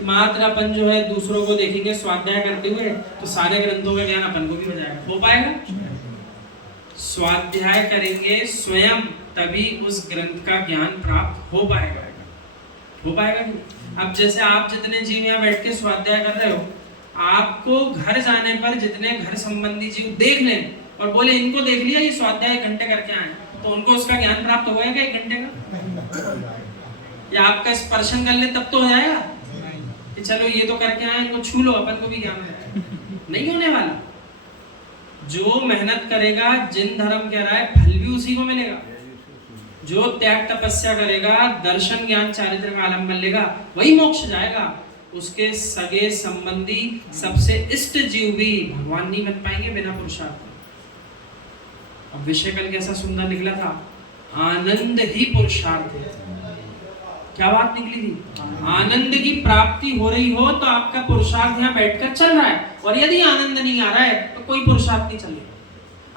कि मात्र अपन जो है दूसरों को देखेंगे स्वाध्याय करते हुए तो सारे ग्रंथों का ज्ञान अपन को भी हो जाएगा। हो पाएगा? स्वाध्याय करेंगे स्वयं, तभी उस ग्रंथ का ज्ञान प्राप्त हो पाएगा। हो पाएगा नहीं? अब जैसे आप जितने जीव यहाँ बैठ के स्वाध्याय कर रहे हो, आपको घर जाने पर जितने घर संबंधी जीव देख लें और बोले इनको देख लिया ये स्वाध्याय घंटे करके आए, तो उनको उसका ज्ञान प्राप्त हो जाएगा 1 घंटे का? या आपका स्पर्शन कर ले तब तो हो जाएगा कि चलो ये तो करके आए, इनको छू लो, अपन को भी ज्ञान हो जाएगा? नहीं होने वाला। जो मेहनत करेगा, जिन धर्म कह रहा है, फल भी उसी को मिलेगा। जो त्याग तपस्या करेगा, दर्शन ज्ञान चारित्र का आलम्बन लेगा, वही मोक्ष जाएगा। उसके सगे संबंधी सबसे इष्ट जीव भी भगवान नहीं बन पाएंगे बिना पुरुषार्थ। अब विषय कल कैसा सुंदर निकला था, आनंद ही पुरुषार्थ है। क्या बात निकली थी? आनंद की प्राप्ति हो रही हो तो आपका पुरुषार्थ यहाँ बैठकर चल रहा है, और यदि आनंद नहीं आ रहा है तो कोई पुरुषार्थ नहीं चल रहा।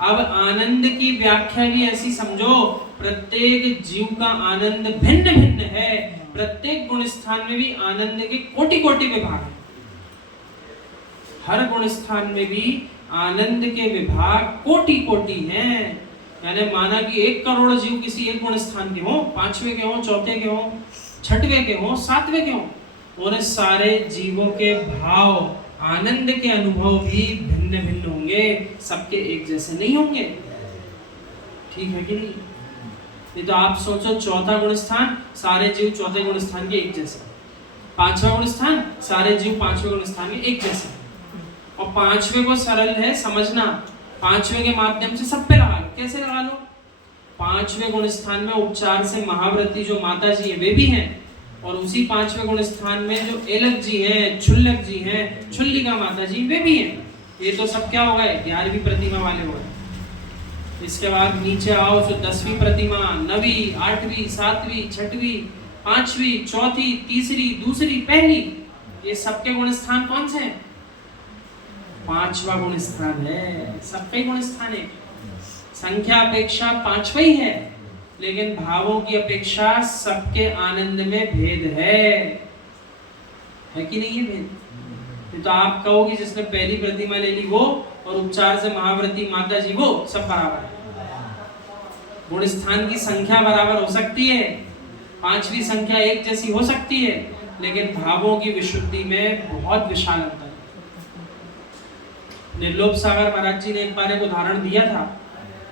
अब आनंद की व्याख्या भी ऐसी समझो, प्रत्येक जीव का आनंद भिन्न भिन्न है। प्रत्येक गुण स्थान में भी आनंद के कोटि कोटि विभाग हैं। हर गुण स्थान में भी आनंद के विभाग कोटि कोटि हैं। यानी माना कि 1 करोड़ जीव किसी एक गुण स्थान के हो, 5वें के हो, 4थे के हो, 6वें के हो, 7वें के हो, उन सारे जीवों के भाव, आनंद के अनुभव भी भिन्न भिन्न होंगे, सबके एक जैसे नहीं होंगे। ठीक है कि नहीं? नहीं तो आप सोचो, 4था गुण स्थान सारे जीव 4थे गुण स्थान के एक जैसे, 5वां गुण स्थान सारे जीव 5वें गुण स्थान के एक जैसे, और 5वें को सरल है समझना, 5वें के माध्यम से सब पे लगा लो। कैसे लगा लो? 5वें गुण स्थान में उपचार से महाव्रती जो माता जी है वे भी हैं, और उसी 5वें गुण स्थान में जो एलक जी हैं, छुल्लक जी हैं, छुल्लिका माता जी वे भी हैं। ये तो सब क्या हो गए? 11वीं प्रतिमा वाले हो गए। इसके बाद नीचे आओ तो 10वीं प्रतिमा, 9वीं, 8वीं, 7वीं, 6वीं, 5वीं, 4थी, 3री, 2री, पहली, ये सबके गुण स्थान कौन से हैं? 5वां गुण स्थान है। सबके गुण स्थान है, संख्या अपेक्षा 5वां ही है, लेकिन भावों की अपेक्षा सबके आनंद में भेद है कि नहीं है भेद? तो आप कहोगे जिसने पहली प्रतिमा ले ली वो, और उपचार से महाव्रती माता जी वो, सब बराबर है। गुण स्थान की संख्या बराबर हो सकती है, 5वीं संख्या एक जैसी हो सकती है, लेकिन भावों की विशुद्धि में बहुत विशाल अंतर है। निर्लोभ सागर महाराज जी ने एक बार एक उदाहरण दिया था,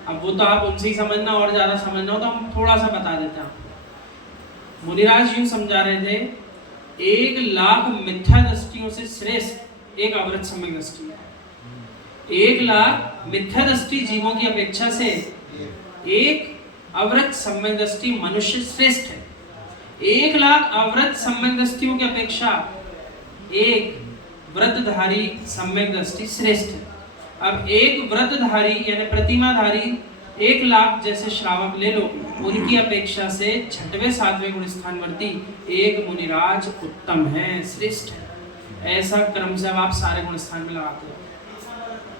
अब वो तो आप उनसे ही समझना, और ज्यादा समझना हो तो हम थोड़ा सा बता देते हैं आपको। मुनिराज यूं समझा रहे थे, 1,00,000 मिथ्या दृष्टियों से श्रेष्ठ एक अवृत सम्यक दृष्टि है। 1,00,000 मिथ्या दृष्टि जीवों की अपेक्षा से एक अवृत सम्यक दृष्टि मनुष्य श्रेष्ठ है। 1,00,000 अवृत सम्यक दृष्टियों की अपेक्षा एक व्रतधारी सम्यक दृष्टि श्रेष्ठ है। अब एक व्रतधारी यानी प्रतिमाधारी 1,00,000 जैसे श्रावक ले लो, उनकी अपेक्षा से 6वें 7वें गुण स्थानवर्ती एक मुनिराज उत्तम है, श्रेष्ठ है। ऐसा क्रम से आप सारे गुण स्थान में लगाते हो।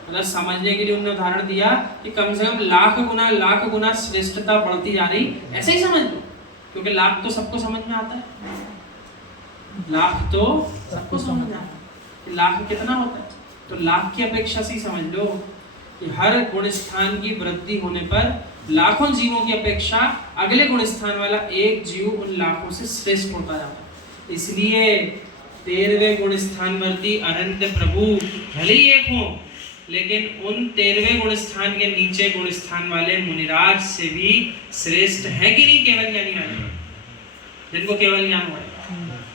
मतलब समझने के लिए उन्होंने उदाहरण दिया कि कम से कम लाख गुना श्रेष्ठता बढ़ती जा रही, ऐसे ही समझ लो, क्योंकि लाख तो सबको समझ में आता है। लाख तो सबको समझ में आता है, लाख कितना होता है, तो लाख की अपेक्षा से समझ लो कि हर गुण स्थान की वृद्धि होने पर लाखों जीवों की अपेक्षा अगले गुण स्थान वाला एक जीव उन लाखों से श्रेष्ठ होता जाता है। इसलिए 13वें गुण स्थान वर्ती अनंत प्रभु भले ही एक हो, लेकिन उन 13वें गुण स्थान के नीचे गुण स्थान वाले मुनिराज से भी श्रेष्ठ है कि नहीं? केवल ज्ञानी वाले, जिनको केवल ज्ञान हुआ है,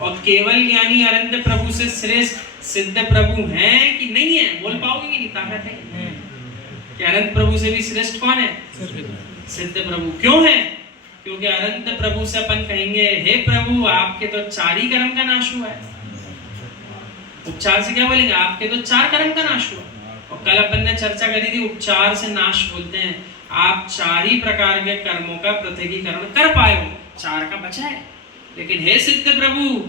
और केवल ज्ञानी अनंत प्रभु से श्रेष्ठ सिद्ध प्रभु हैं कि नहीं है? बोल पाओगे कि नहीं? ताकत है कि अनंत प्रभु से भी श्रेष्ठ कौन है? सिद्ध प्रभु। क्यों है? क्योंकि अनंत प्रभु से अपन कहेंगे, हे प्रभु आपके तो 4 ही कर्म का नाश हुआ है। उपचार से क्या बोलेंगे? आपके तो 4 कर्म का नाश हुआ। और कल अपन ने चर्चा करी थी, उपचार से नाश बोलते हैं आप 4 ही प्रकार के कर्मों का पृथकीकरण कर पाए हो, 4 का बचा है। लेकिन हे सिद्ध प्रभु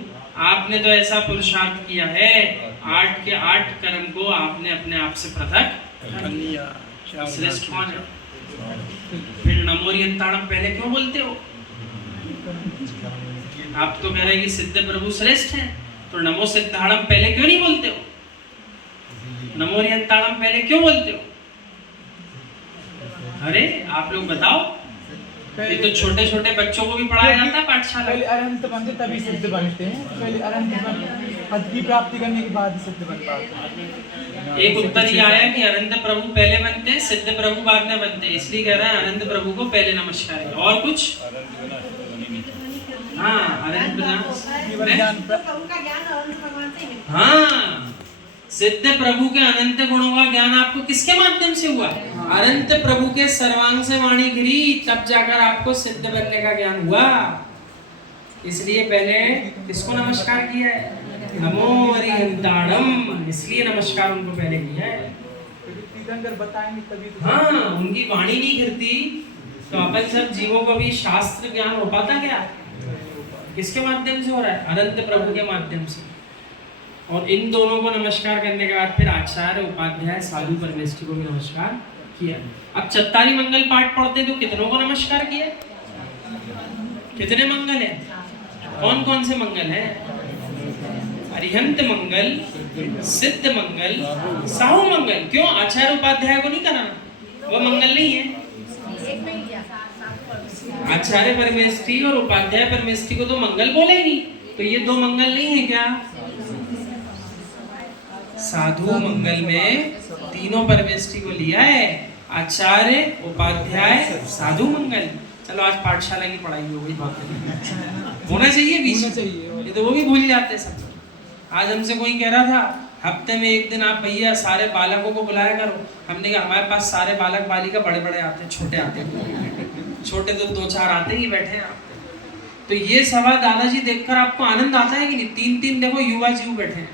आपने तो ऐसा पुरुषार्थ किया है, 8 के 8 कर्म को आपने अपने आप से पृथक कर लिया। श्रेष्ठ कौन है? फिर नमोरियंताणम पहले क्यों बोलते हो? आप तो कह रहे हैं कि सिद्ध प्रभु श्रेष्ठ हैं, तो नमो सिद्धाणम पहले क्यों नहीं बोलते हो? नमो रियंताणम पहले क्यों बोलते हो? अरे आप लोग बताओ, ये तो छोटे छोटे बच्चों को भी पढ़ाया जाता है पाठशाला। पहले अनंत बनते तभी सिद्ध बनते हैं, पहले अनंत बन पद की प्राप्ति करने के बाद सिद्ध बन पाते हैं। एक उत्तर ये आया कि अनंत प्रभु पहले बनते हैं, सिद्ध प्रभु बाद में बनते हैं, इसलिए कह रहा है अनंत प्रभु को पहले नमस्कार है। और कुछ? हाँ, अनंत हाँ, सिद्ध प्रभु के अनंत गुणों का ज्ञान आपको किसके माध्यम से हुआ? अनंत प्रभु के सर्वांग से वाणी गिरी, तब जाकर आपको सिद्ध बनने का ज्ञान हुआ। इसलिए पहले किसको नमस्कार किया है? नमो रियंताणम, इसलिए नमस्कार उनको पहले किया है। बताएंगे तभी तो। हाँ, उनकी वाणी नहीं गिरती तो अपन सब जीवों को भी शास्त्र ज्ञान हो पाता क्या? किसके माध्यम से हो रहा है? अनंत प्रभु के माध्यम से। और इन दोनों को नमस्कार करने के बाद फिर आचार्य, उपाध्याय, साधु, परमेष्ठी को भी नमस्कार किया। अब चत्तारी मंगल पाठ पढ़ते तो कितनों को नमस्कार किया? कितने मंगल है? कौन कौन से मंगल है? अरिहंत मंगल, सिद्ध मंगल, साहु मंगल। क्यों आचार्य उपाध्याय को नहीं कराना? वो मंगल नहीं है। आचार्य परमेष्ठी और उपाध्याय परमेष्ठी को तो मंगल बोले ही नहीं, तो ये दो मंगल नहीं है क्या? साधु मंगल में तीनों परमेष्ठी को लिया है, आचार्य, उपाध्याय, साधु मंगल। चलो आज पाठशाला की पढ़ाई हो गई, होना चाहिए बीच में, ये तो वो भी भूल जाते सब। आज हमसे कोई कह रहा था हफ्ते में एक दिन आप भैया सारे बालकों को बुलाया करो। हमने कहा हमारे पास सारे बालक बालिका बड़े बड़े आते हैं, छोटे आते हैं, छोटे तो 2-4 आते ही बैठे हैं आप। तो ये सभा दादाजी देखकर आपको आनंद आता है कि नहीं? 3-3 देखो युवा जीव बैठे हैं।